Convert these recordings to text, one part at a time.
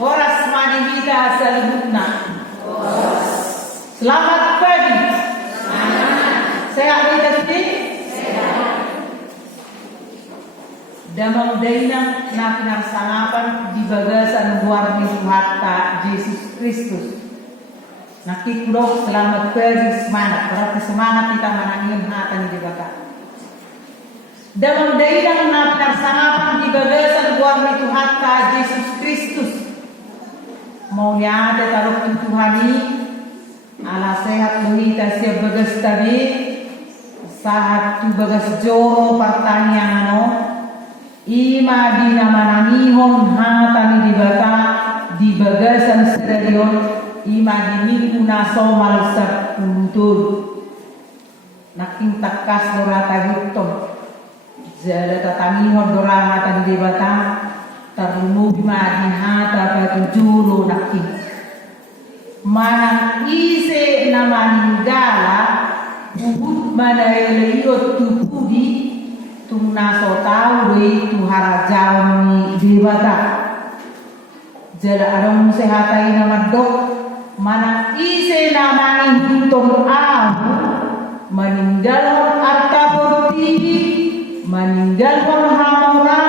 Horas mani kita selebutna. Selamat pagi. Sehat kita sih? Damang dainang na pinarsangapan di bagasan luar ni Tuhan Yesus Kristus. Nakikudok selamat pagi semangat. Berarti semangat kita menangin hatan di baka. Damang dainang na pinarsangapan di bagasan luar ni Tuhan Yesus Kristus. Maunya ada taruh Tuhan ini ala sehat luhita siap bagas tabi saat tu bagas joro pertanyaan ano. Ima di nama nanihon hatani di bata di bagasan sedarion ima di minggu naso malsat puntur naking takas dorata gutton jada tatanihon dorama tani di bata tarunu bima di hata patujulu naking manang ise nama ninggala bubut madayaliyot tupudi tung naso tahu deh tu harajau ni dewata jala arong sehatai nama dok mana ise nama ni hunton ahu meninggal hon arta portibi meninggal hon hamora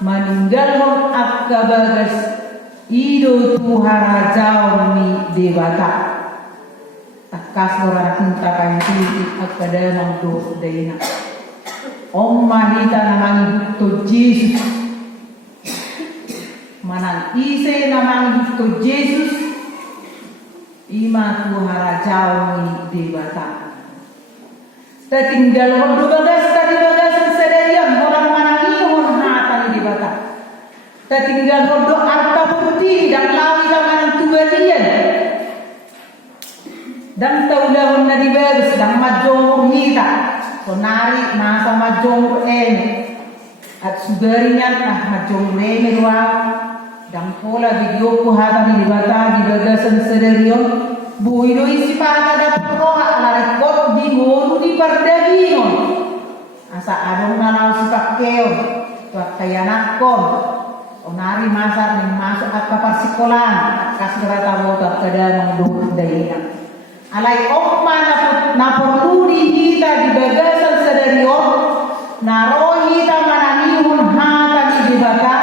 meninggal hon akabagas ido tu harajau ni dewata takas orang cinta kanti akademang do deina Om mahita namang to Jesus. Manang ise namang to Jesus. Ima tu harajau ni dewata. Tatinggal hondo bagas tadi bagas sedarian orang manang ihon hata ni dewata. Tatinggal hondo arta putih dan lawi manang tuwalian. Dan taulahon na dibagas dan majong hita. Sonari nasa majong at sugarinya nah majong ruwa dan pola video ko hata ni bata di bagasan sedarion buiro isi pata dapat roha la rekod di ngoru di pardagion asa adong nalaw si pakkeo tuat kayanakon onari masa ning masuk at kaparsikolan at kasgerata botak kada mangdur daina alai okma na perlu dihita di bagasan sedarion narohi ta mananihun hata di bata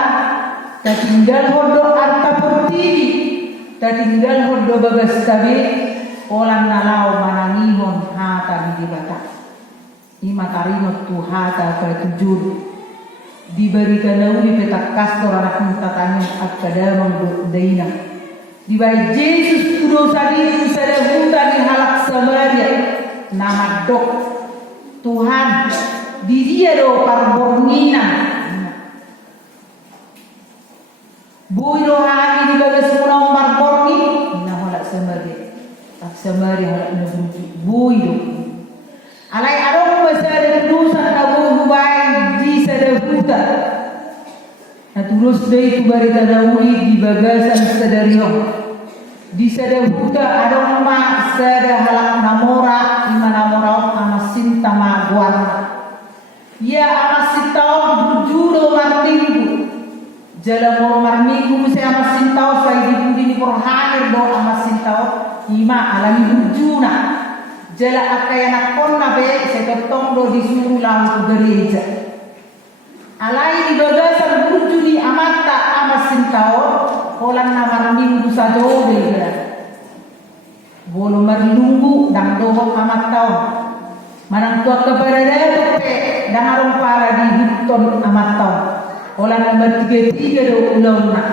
tatinggal hodo arta portibi tatinggal hodo bagas tabi olang nalau mananihun hata di bata ima tarinot tu hata patujur diberikan nauli petak kastor anak tatanya at kadamang daina di baik Yesus kudo sadi sadahuta di halak Samaria nama dok Tuhan di dia do parbornina buiro hari di bagas punau parborni ina halak Samaria halak nabuji buiro alai arong masada dusan nabu bubai di sadahuta nah tulus day tu barita dauli di bagasan sedarion di sadahuta ada ma sada halak namora ima namora amasinta maguan ya amasintao bujudo marminggu jala mo marminggu musa amasintao sai di budi ni porhanir do amasintao ima alami bujuna jala akayana konna be setotong do disuruh lang gereja alai di bagasan bujuni amata amasintao kolang na marminggu sajo bela bolo marlunggu dang dohok amat tau manang tua keberada tepe dang arong para di hutton amat tau kolang nomor 33 do ulona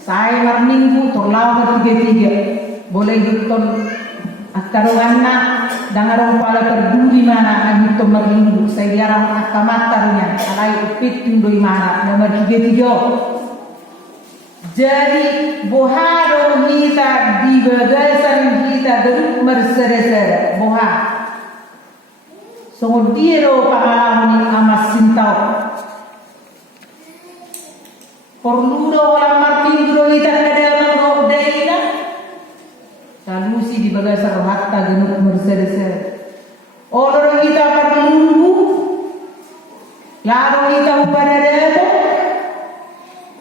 saya marminggu torlau nomor 33 boleh hutton akaronganna dang arong para perduli mana ang hutton marlunggu saya diarang akamatarnya alai upit tundoi mana nomor 33 jadi boharo kita di bagasan kita geruk mersere-sere boha songodiero pangalaman amas sintau porludo orang martindro kita kada mangro daina talusi di bagasan hatta geruk mersere-sere orang kita perlu laro kita upada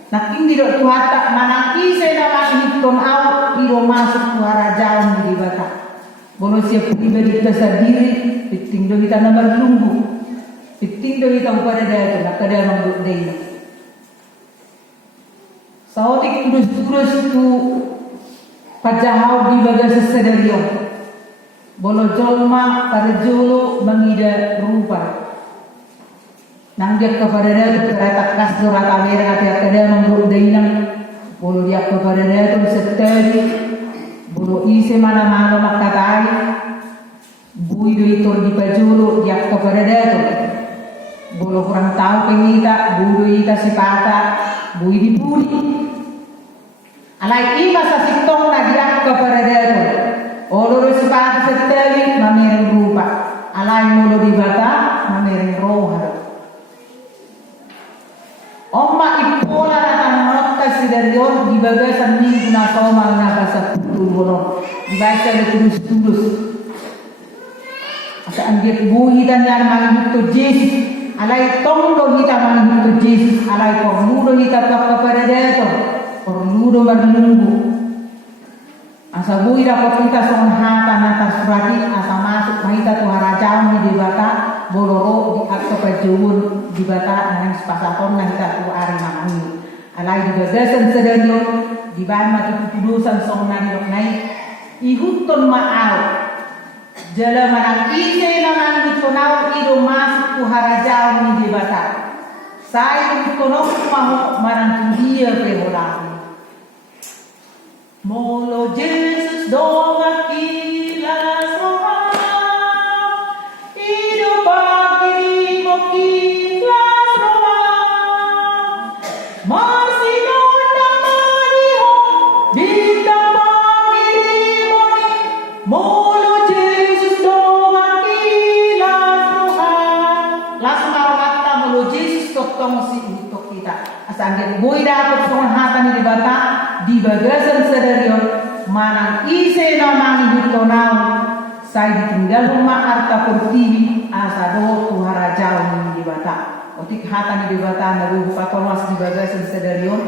Naking didok tuhata manang ise na hiton au iro masuk tuara jauh di bata. Bono siap pribadi kita sendiri, piting do kita nomor lunggu, piting do kita upada daya nak kada manggut daya. Saotik turus tu pajahau di bagas sesedario. Bolo jolma pada jolo mengida rupa. Nang dia kepada dia kereta kas dorata merah dia kada manggut daya. Bolo dia kepada dia tu seteri. Bolo ise mana-mana makatai. Bui do itor di pajolo dia kepada dia tu. Bolo kurang tahu pengita, bui do ita sipata, bui di puri. Alai ima sa sitong na dia kepada dia tu. Olo sipata seteri mamereng rupa. Alai molo di bata mamereng roha. Oma ipola na nota si Darion di bagasan minggu na soma na kasaputul bono di baca le tulus asa anggit buhi dan yan manghit to Jesus alay tongdo hita manghit to Jesus alay pornudo hita to kepada deto pornudo marlunggu asa buhi dapat kita son hata na surati asa masuk mahita to harajam di bata boloro di akto pajun di bata nang sepasaton na hita to ari manghit alay di bagasan sedanyo di bama tutudusan song na nai ihuton maaw jala manang ise naman itunaw ido masuk tu harajaw ni di bata sai itunog maho manang dia ke holang molo Jesus dong akilas ido pagiri mo kilas Molo Jesus dong akilas langsung kata molo Jesus totong si untuk kita asal boy dapat penghatan di bata di bagasan sedarion manang ise namang hitonau saya ditinggal rumah harta pertiwi asado tuhara jauh di bata otik hatan di bata naruh patomas di bagasan sedarion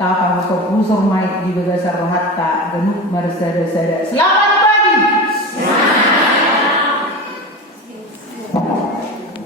tapang sok rusor mai di bagasan rohatta genuk marsada-sada selamat